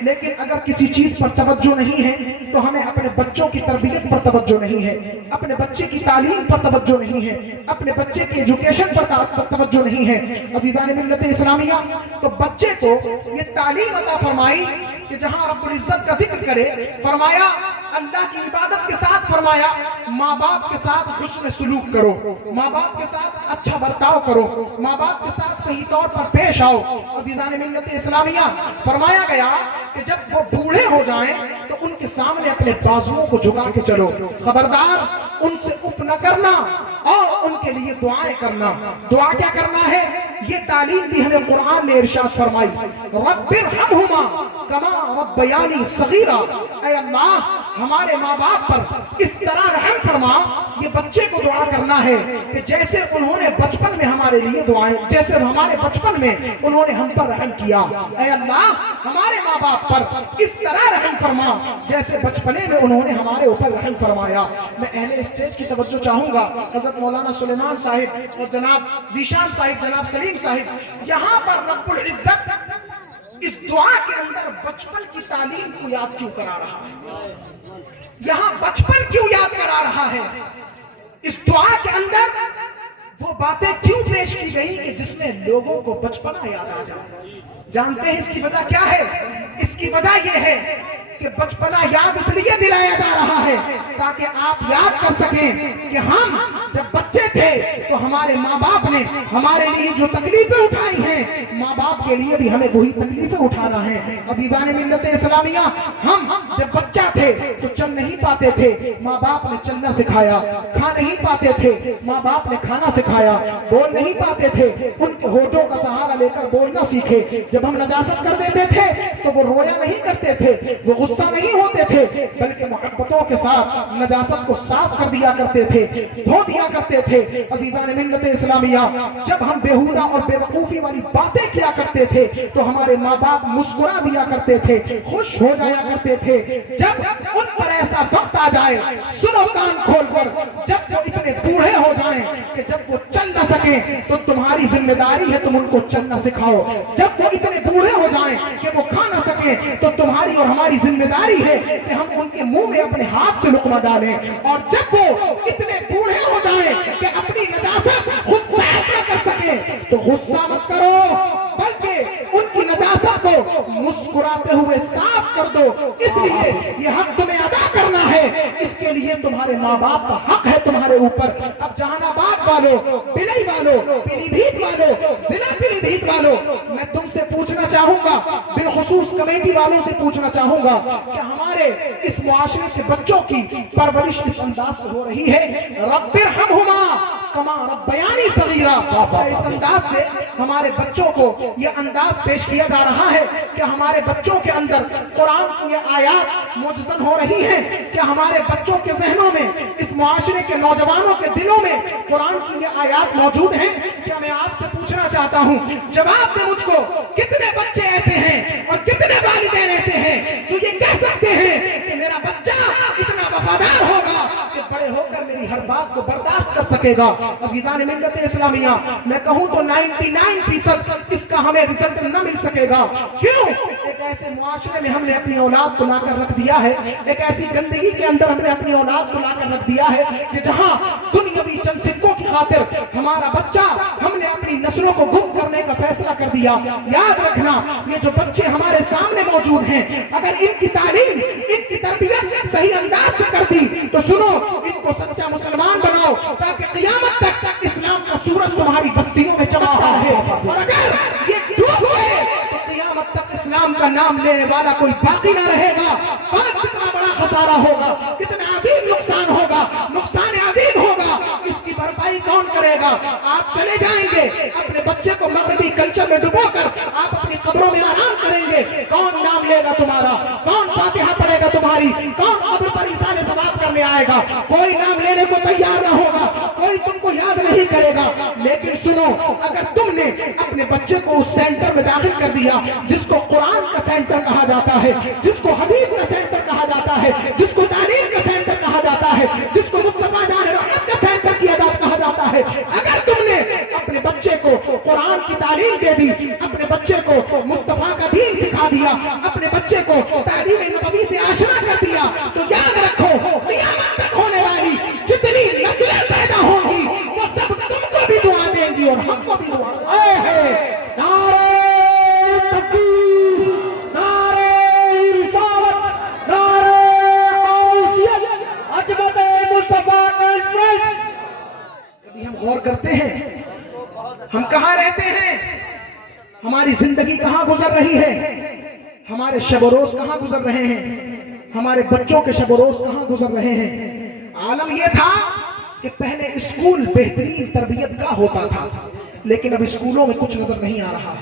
لیکن اگر کسی چیز پر توجہ نہیں ہے تو ہمیں اپنے بچوں کی تربیت پر توجہ نہیں ہے، اپنے بچے کی تعلیم پر توجہ نہیں ہے، اپنے بچے کی ایجوکیشن پر توجہ نہیں ہے۔ عزیزان ملت اسلامیہ، تو بچے کو یہ تعلیم عطا فرمائی کہ جہاں رب العزت کا ذکر کرے، فرمایا اللہ کی عبادت کے ساتھ، فرمایا ماں باپ کے ساتھ حسن سلوک کرو، ماں باپ کے ساتھ اچھا برتاؤ کرو، ماں باپ کے ساتھ صحیح طور پر پیش آؤ۔ عزیزان ملت اسلامیہ، فرمایا گیا کہ جب وہ بوڑھے ہو جائیں تو ان کے سامنے اپنے بازوؤں کو جھکا کے چلو، خبردار ان سے اف نہ کرنا اور ان کے لیے دعائیں کرنا۔ دعا کیا کرنا ہے؟ یہ تعلیم بھی ہمیں قرآن نے ارشاد فرمائی، رب ارحمہما کما ربیانی صغیرا، اے اللہ ہمارے ماں باپ پر اس طرح رحم فرما۔ یہ بچے کو دعا کرنا ہے کہ جیسے انہوں نے بچپن میں ہمارے لیے دعائیں، جیسے ہمارے بچپن میں انہوں نے ہم پر رحم کیا، اے اللہ ہمارے ماں باپ پر اس طرح رحم فرما جیسے بچپنے میں انہوں نے ہمارے اوپر رحم فرمایا۔ میں اہل اسٹیج کی توجہ چاہوں گا، حضرت مولانا سلیمان صاحب اور جناب ذیشان صاحب، جناب سلیم صاحب، یہاں پر رب العزت اس دعا کے اندر بچپن کی تعلیم کو یاد کیوں کرا رہا ہے؟ یہاں بچپن کیوں یاد کرا رہا ہے؟ اس دعا کے اندر وہ باتیں کیوں پیش کی گئی کہ جس میں لوگوں کو بچپنا یاد آ جائے؟ جانتے ہیں اس کی وجہ کیا ہے؟ اس کی وجہ یہ ہے کہ بچپنا یاد اس لیے دلایا جا رہا ہے تاکہ آپ یاد کر سکیں کہ ہم جب بچے تھے تو ہمارے ماں باپ نے ہمارے لیے جو تکلیفیں اٹھائی ہیں، ماں باپ کے لیے بھی ہمیں وہی تکلیفیں اٹھانا ہے۔ عزیزان ملت اسلامیہ، ہم جب بچہ تھے تو چل نہیں پاتے تھے، ماں باپ نے چلنا سکھایا، کھا نہیں پاتے تھے، ماں باپ نے کھانا سکھایا، بول نہیں پاتے تھے، ان کے ہونٹوں کا سہارا لے کر بولنا سیکھے۔ جب ہم نجاست کر دیتے تھے تو وہ رویا نہیں کرتے تھے، وہ غصہ نہیں ہوتے تھے، بلکہ محبتوں کے ساتھ نجاست کو صاف کر دیا کرتے تھے، دھو دیا کرتے تھے۔ عزیزان ملت اسلامیہ، جب ہم بیہودہ اور بے وقوفی والی باتیں کیا کرتے تھے تو ہمارے ماں باپ مسکرا دیا کرتے تھے، خوش ہو جایا کرتے تھے۔ جب ان پر ایسا وقت آ جائے، سنو کان کھول کر، جب وہ اتنے بوڑھے ہو جائیں کہ جب وہ چل نہ سکیں تو تمہاری ذمہ داری ہے تم ان کو چلنا سکھاؤ۔ جب وہ اتنے بوڑھے ہو جائیں کہ وہ کھا نہ سکیں تو تمہاری اور ہماری ذمہ داری ہے کہ ہم ان کے منہ میں اپنے ہاتھ سے لقمہ ڈالیں۔ اور جب وہ اتنے بوڑھے ہو جائیں کہ اپنی نجاست خود صاف نہ کر سکیں تو غصہ مت کرو، بلکہ ان کی نجاست کو مسکراتے ہوئے صاف کر دو۔ اس لیے یہ حق تمہیں ادا کرنا ہے، اس کے لیے تمہارے ماں باپ کا حق ہے تمہارے اوپر۔ اب جہان آباد والو، بلئی والو، پیلی بھیت والو، ضلع پیلی بھیت والو، میں تم سے پوچھنا چاہوں گا، بالخصوص کمیٹی والوں سے پوچھنا چاہوں گا کہ ہمارے اس معاشرے کے بچوں کی پرورش اس انداز سے ہو رہی ہے، رب ارحمہما کما ربیانی صغیرا۔ اس انداز سے ہمارے بچوں کو یہ انداز پیش کیا جا رہا ہے کہ ہمارے بچوں کے اندر قرآن کی یہ آیات معجزن ہو رہی ہیں، کہ ہمارے بچوں کے ذہنوں میں، اس معاشرے کے نوجوانوں کے دلوں میں قرآن کی یہ آیات موجود ہیں۔ کیا میں آپ سے پوچھنا چاہتا ہوں، جواب دیں مجھ کو، کتنے بچے ایسے ہیں اور کتنے والدین ایسے ہیں جو یہ کہہ سکتے ہیں کہ میرا بچہ اتنا وفادار ہوگا کہ بڑے ہو کر میری ہر بات کو برداشت کر سکے گا؟ عزیزان ملت اسلامیہ، میں کہوں تو 99% اس کا ہمیں رزلٹ نہ مل سکے گا۔ کیوں؟ ایک ایسے معاشرے میں ہم نے اپنی اولاد کو لا کر رکھ دیا ہے، ایک ایسی گندگی کے اندر ہم نے اپنی اولاد کو لا کر رکھ دیا ہے کہ جہاں دنیاوی چند سکوں کی خاطر ہمارا بچہ، ہم نے اپنی نسلوں کو گم کرنے کا فیصلہ کر دیا۔ یاد رکھنا، یہ جو بچے ہمارے سامنے موجود ہیں، اگر ان کی تعلیم، ان کی تربیت صحیح انداز سے کر دی تو سنو، ان کو سچا مسلمان بناؤ تاکہ قیامت تک اسلام کا سورج تمہاری بستیوں میں چمکتا رہے۔ اور اگر یہ ڈوب گئے تو قیامت تک اسلام کا نام لینے والا کوئی باقی نہ رہے گا۔ کتنا بڑا خسارہ ہوگا، کتنا عظیم نقصان ہوگا، نقصان عظیم ہوگا۔ اس کی بھرپائی کون کرے گا؟ آپ چلے جائیں گے اپنے بچے کو مغربی کلچر میں ڈبو کر، آپ اپنی قبروں میں آرام کریں گے، کون نام لے گا تمہارا؟ کون فاتحہ پڑھے گا تمہاری؟ کون قبر پر ایصال ثواب کرنے آئے گا؟ کوئی نام لینے کو تیار نہ ہوگا، کوئی تم کو یاد نہیں کرے گا۔ لیکن سنو، اگر تم نے اپنے بچے کو اس سینٹر میں داخل کر دیا جس کو قرآن کا سینٹر کہا جاتا ہے، جس کو حدیث کا سینٹر کہا جاتا ہے، جس کو تعلیم کا سینٹر کہا جاتا ہے، جس کو مصطفیٰ جان رحمت کا سینٹر کہا جاتا ہے، اگر تم نے اپنے بچے کو قرآن کی تعلیم دے دی، اپنے بچے بچے کو مصطفیٰ کا دین سکھا دیا, اپنے بچے کو تعلیم نبوی سے آشنا کر دیا, تو یاد رکھو قیامت تک ہونے والی جتنی نسلیں پیدا ہوں گی وہ سب تم کو بھی دعا دیں گی اور ہم کو بھی دعا دیں گی. نعرہ تکبیر, نعرہ رسالت, نعرہ غوثیت, عظمت مصطفیٰ کانفرنس. کبھی ہم غور کرتے ہیں ہم کہاں رہتے ہیں, ہماری زندگی کہاں گزر رہی ہے, ہمارے شب و روز کہاں گزر رہے ہیں, ہمارے بچوں کے شب و روز کہاں گزر رہے ہیں. عالم یہ تھا کہ پہلے اسکول بہترین تربیت کا ہوتا تھا, لیکن اب اسکولوں میں کچھ نظر نہیں آ رہا.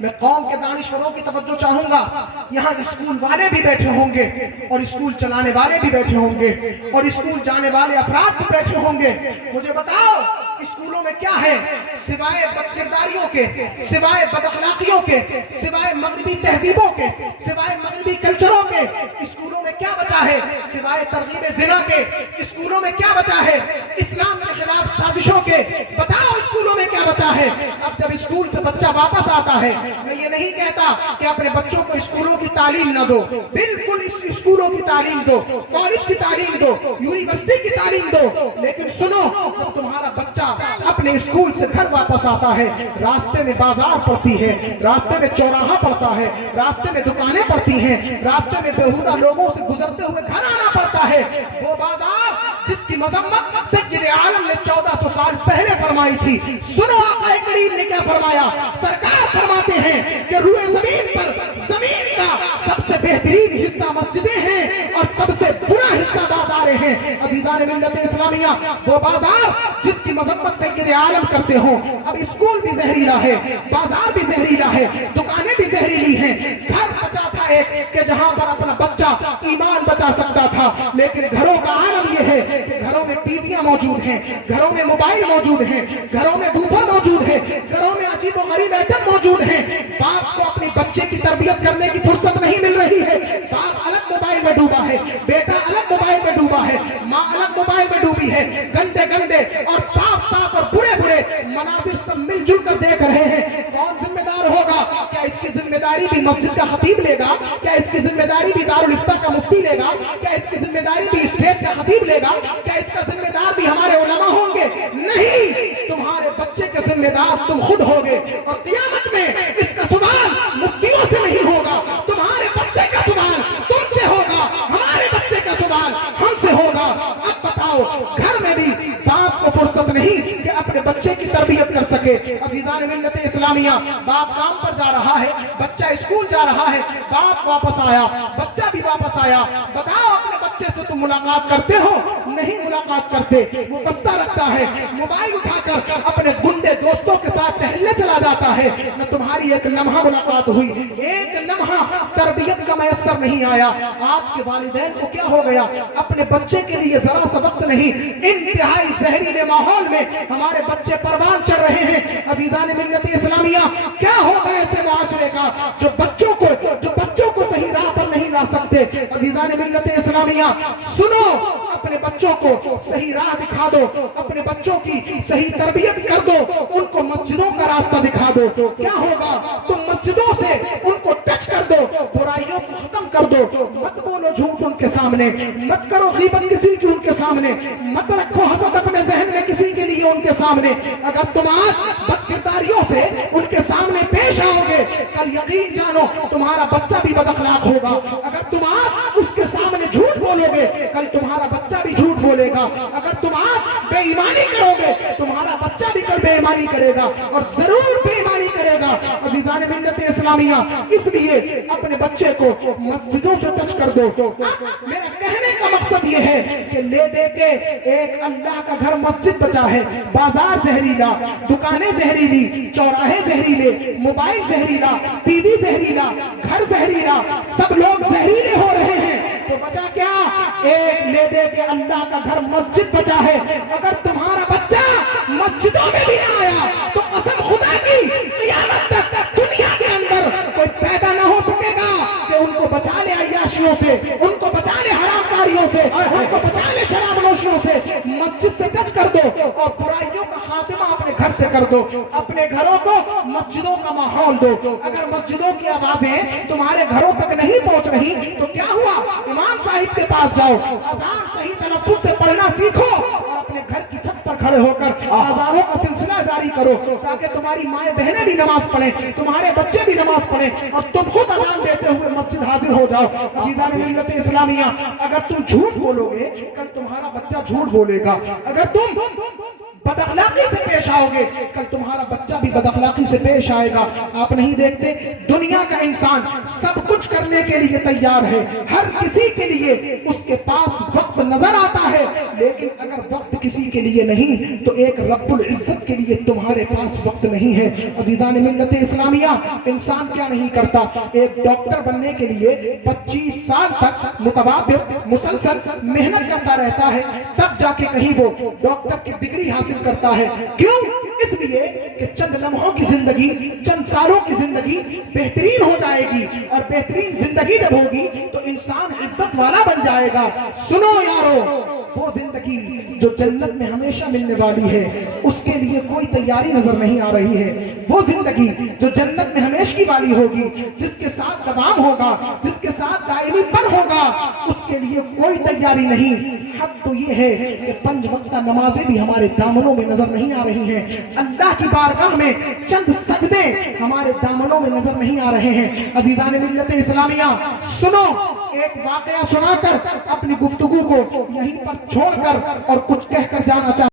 میں قوم کے دانشوروں کی توجہ چاہوں گا, یہاں اسکول والے بھی بیٹھے ہوں گے اور اسکول چلانے والے بھی بیٹھے ہوں گے اور اسکول جانے والے افراد بھی بیٹھے ہوں گے. مجھے بتاؤ اسکولوں میں کیا ہے سوائے بد کرداریوں کے, سوائے بد اخلاقیوں کے, سوائے مغربی تہذیبوں کے, سوائے مغربی کلچروں کے, اسکولوں میں کیا بچا ہے سوائے ترغیب زنا کے, اسکولوں میں کیا بچا ہے اسلام کے خلاف سازشوں کے. بتاؤ اسکولوں میں کیا بچا ہے. اب جب اسکول سے بچہ واپس آتا ہے, میں یہ نہیں کہتا کہ اپنے بچوں کو اسکولوں کی تعلیم نہ دو, بالکل اسکولوں کی تعلیم دو, کالج کی تعلیم دو, یونیورسٹی کی تعلیم دو, لیکن سنو جب تمہارا بچہ اپنے اسکول سے گھر واپس آتا ہے, راستے میں بازار پڑتی ہے, راستے میں چوراہا پڑتا ہے, راستے میں دکانیں پڑتی ہیں, راستے میں بیہودہ لوگوں سے گزرتے ہوئے گھر آنا پڑتا ہے, وہ بازار جس کی مذمت سید عالم نے 1400 سال پہلے فرمائی تھی. سنو آقا کریم نے کیا فرمایا. سرکار فرماتے ہیں کہ روئے زمین پر زمین کا سب سے بہترین حصہ مسجدیں ہیں اور سب سے برا حصہ بازاریں ہیں. عزیزان ملت اسلامیہ, وہ بازار جس کی مذمت سید عالم کرتے ہوں, اب اسکول بھی زہریلا ہے, بازار بھی زہریلا ہے, دکانیں بھی زہریلی ہیں. گھر بچا تھا ایک کہ جہاں پر اپنا بچہ ایمان بچا سکتا تھا, لیکن گھروں کا عالم یہ ہے کہ گھروں میں ٹی ویاں موجود ہیں, گھروں میں موبائل موجود ہیں, گھروں میں بوفر موجود ہے, گھروں میں عجیب و غریب آئٹم موجود ہیں. باپ کو اپنی بچے کی تربیت کرنے کی فرصت نہیں مل رہی ہے. باپ الگ موبائل میں ڈوبا ہے, بیٹا الگ موبائل میں ڈوبا ہے, ماں الگ موبائل میں ڈوبی ہے. گندے گندے اور صاف صاف اور برے برے مناظر سب مل جل کر دیکھ رہے ہیں. کون ذمہ دار ہوگا؟ کیا اس کی ذمہ داری بھی مسجد کا خطیب لے گا؟ کیا اس کی ذمہ داری بھی دارالافتاء کا مفتی لے گا؟ کیا اس کی ذمہ داری بھی اسٹیٹ کا خطیب لے گا؟ کیا اس کا ذمہ دار بھی ہمارے علماء ہوں گے؟ نہیں, تمہارے بچے کے ذمہ دار تم خود ہوگے, اور قیامت میں اس کا سوال مفتیوں سے نہیں ہوگا, تمہارے بچے کا سوال تم سے ہوگا, ہمارے بچے کا سوال ہم سے ہوگا. اب بتاؤ گھر میں بھی باپ کو فرصت نہیں کہ اپنے بچے کی تربیت کر سکے. عزیزان ملت اسلامیہ, باپ کام پر جا رہا ہے, بچہ اسکول جا رہا ہے, باپ واپس آیا, بچہ بھی واپس آیا. بتاؤ اپنے بچے سے تم ملاقات کرتے ہو؟ نہیں ملاقات کرتے. وہ بستہ رکھتا ہے, موبائل اٹھا کر اپنے گنڈے دوستوں کے ساتھ ٹہلنے چلا جاتا ہے. نہ تمہاری ایک لمحہ ملاقات ہوئی, ایک لمحہ تربیت کا میسر نہیں آیا. آج کے والدین کو کیا ہو گیا, اپنے بچے کے لیے ذرا سا وقت نہیں. انتہائی زہریلے ماحول میں ہمارے بچے پروان چڑھ رہے ہیں. عزیزان ملت اسلامیہ, کیا ہوگا ایسے معاشرے کا جو بچوں کو صحیح راہ پر نہیں لا سکتے. عزیزان ملت اسلامیہ, سنو, اپنے بچوں کو صحیح راہ دکھا دو, اپنے بچوں کی صحیح تربیت کر دو, ان کو مسجدوں کا راستہ دکھا دو. کیا ہوگا, تم مسجدوں سے ان کو ٹچ کر دو, برائیوں کو ختم کر دو. مت بولو جھوٹ ان کے سامنے, مت کرو غیبت کسی کی ان کے سامنے, مت رکھو حسد اپنے ذہن میں کسی کے لیے ان کے سامنے. اگر تم آج بد کرداریوں سے ان کے سامنے پیش آؤ گے, کل یقین جانو تمہارا بچہ بھی بد اخلاق ہوگا. اگر تم آج اس کے سامنے جھوٹ بولو گے, کل تمہارا بچہ بھی جھوٹ بولے گا. اگر تم آج بے ایمانی کرو گے, تمہارا بچہ بھی کل بے ایمانی کرے گا, اور ضرور بے ایمانی کرے گا. عزیزان ملت اسلامیہ, اس لیے اپنے بچے کو مسجدوں سے ٹچ کر دو. میرا کہنے کا مقصد یہ ہے کہ لے دے کے ایک اللہ کا گھر مسجد بچا ہے, بازار زہریلا, دکانیں زہریلی, چوراہے زہریلے, موبائل زہریلا, ٹی وی زہریلا, گھر زہریلا, سب لوگ زہریلے ہو رہے ہیں. تو بچا کیا, ایک لے دے کے اللہ کا گھر مسجد بچا ہے. اگر تمہارا بچہ مسجدوں میں بھی نہ آیا تو قسم خدا کی قیامت تک دنیا کے اندر کوئی پیدا نہ ہو سکے گا کہ ان کو بچا لے عیاشیوں سے, ان کو بچا لے حرام کاریوں سے, ان کو بچا لے شراب نوشیوں سے. مسجد سے ٹچ کر دو اور برائیوں کا خاتمہ اپنے گھر سے کر دو. اپنے گھروں کو مسجدوں کا ماحول دو. اگر مسجدوں کی آوازیں تمہارے گھروں تک نہیں پہنچ رہی تو کیا ہوا؟ امام صاحب کے پاس جاؤ, اذان صحیح تلفظ سے پڑھنا سیکھو اور اپنے گھر کی چھت پر کھڑے ہو کر اذانوں کا سلسلہ جاری کرو تاکہ تمہاری مائیں بہنیں بھی نماز پڑھیں, تمہارے بچے بھی نماز پڑھیں اور تم خود اذان دیتے ہوئے مسجد حاضر ہو جاؤ. عزیزان ملت اسلامیہ, اگر تم جھوٹ بولو گے کل تمہارا بچہ جھوٹ بولے گا. اگر تم بد اخلاقی سے پیش آؤ گے کل تمہارا بچہ بھی بد اخلاقی سے پیش آئے گا. آپ نہیں دیکھتے دنیا کا انسان سب کچھ کرنے کے لیے تیار ہے, ہر کسی کے لیے اس کے پاس وقت نظر آتا ہے, لیکن اگر وقت کسی کے لیے نہیں تو ایک رب العزت کے لیے تمہارے پاس وقت نہیں ہے. عزیزان ملت اسلامیہ, انسان کیا نہیں کرتا, ایک ڈاکٹر بننے کے لیے 25 سال تک متواتر مسلسل محنت کرتا رہتا ہے, تب جا کے کہیں وہ ڈاکٹر کی ڈگری حاصل کرتا ہے. کیوں؟ اس لیے کہ چند لمحوں کی زندگی, چند سالوں کی زندگی بہترین ہو جائے گی, اور بہترین زندگی جب ہوگی تو انسان عزت والا بن جائے گا. سنو یارو, وہ زندگی جو جنت میں ہمیشہ ملنے والی ہے اس کے لیے کوئی تیاری نظر نہیں آ رہی ہے. وہ زندگی جو جنت میں ہمیشگی والی ہوگی, جس کے ساتھ دوام ہوگا, جس کے ساتھ دائمی پر ہوگا, اس کے لیے کوئی تیاری نہیں. حد تو یہ ہے کہ 5 وقتہ نمازیں بھی ہمارے دامنوں میں نظر نہیں آ رہی ہیں, اللہ کی بارگاہ میں چند سجدے ہمارے دامنوں میں نظر نہیں آ رہے ہیں. عزیزان ملت اسلامیہ, سنو, ایک واقعہ سنا کر اپنی گفتگو کو یہیں پر چھوڑ کر اور کچھ کہہ کر جانا چاہتا ہوں.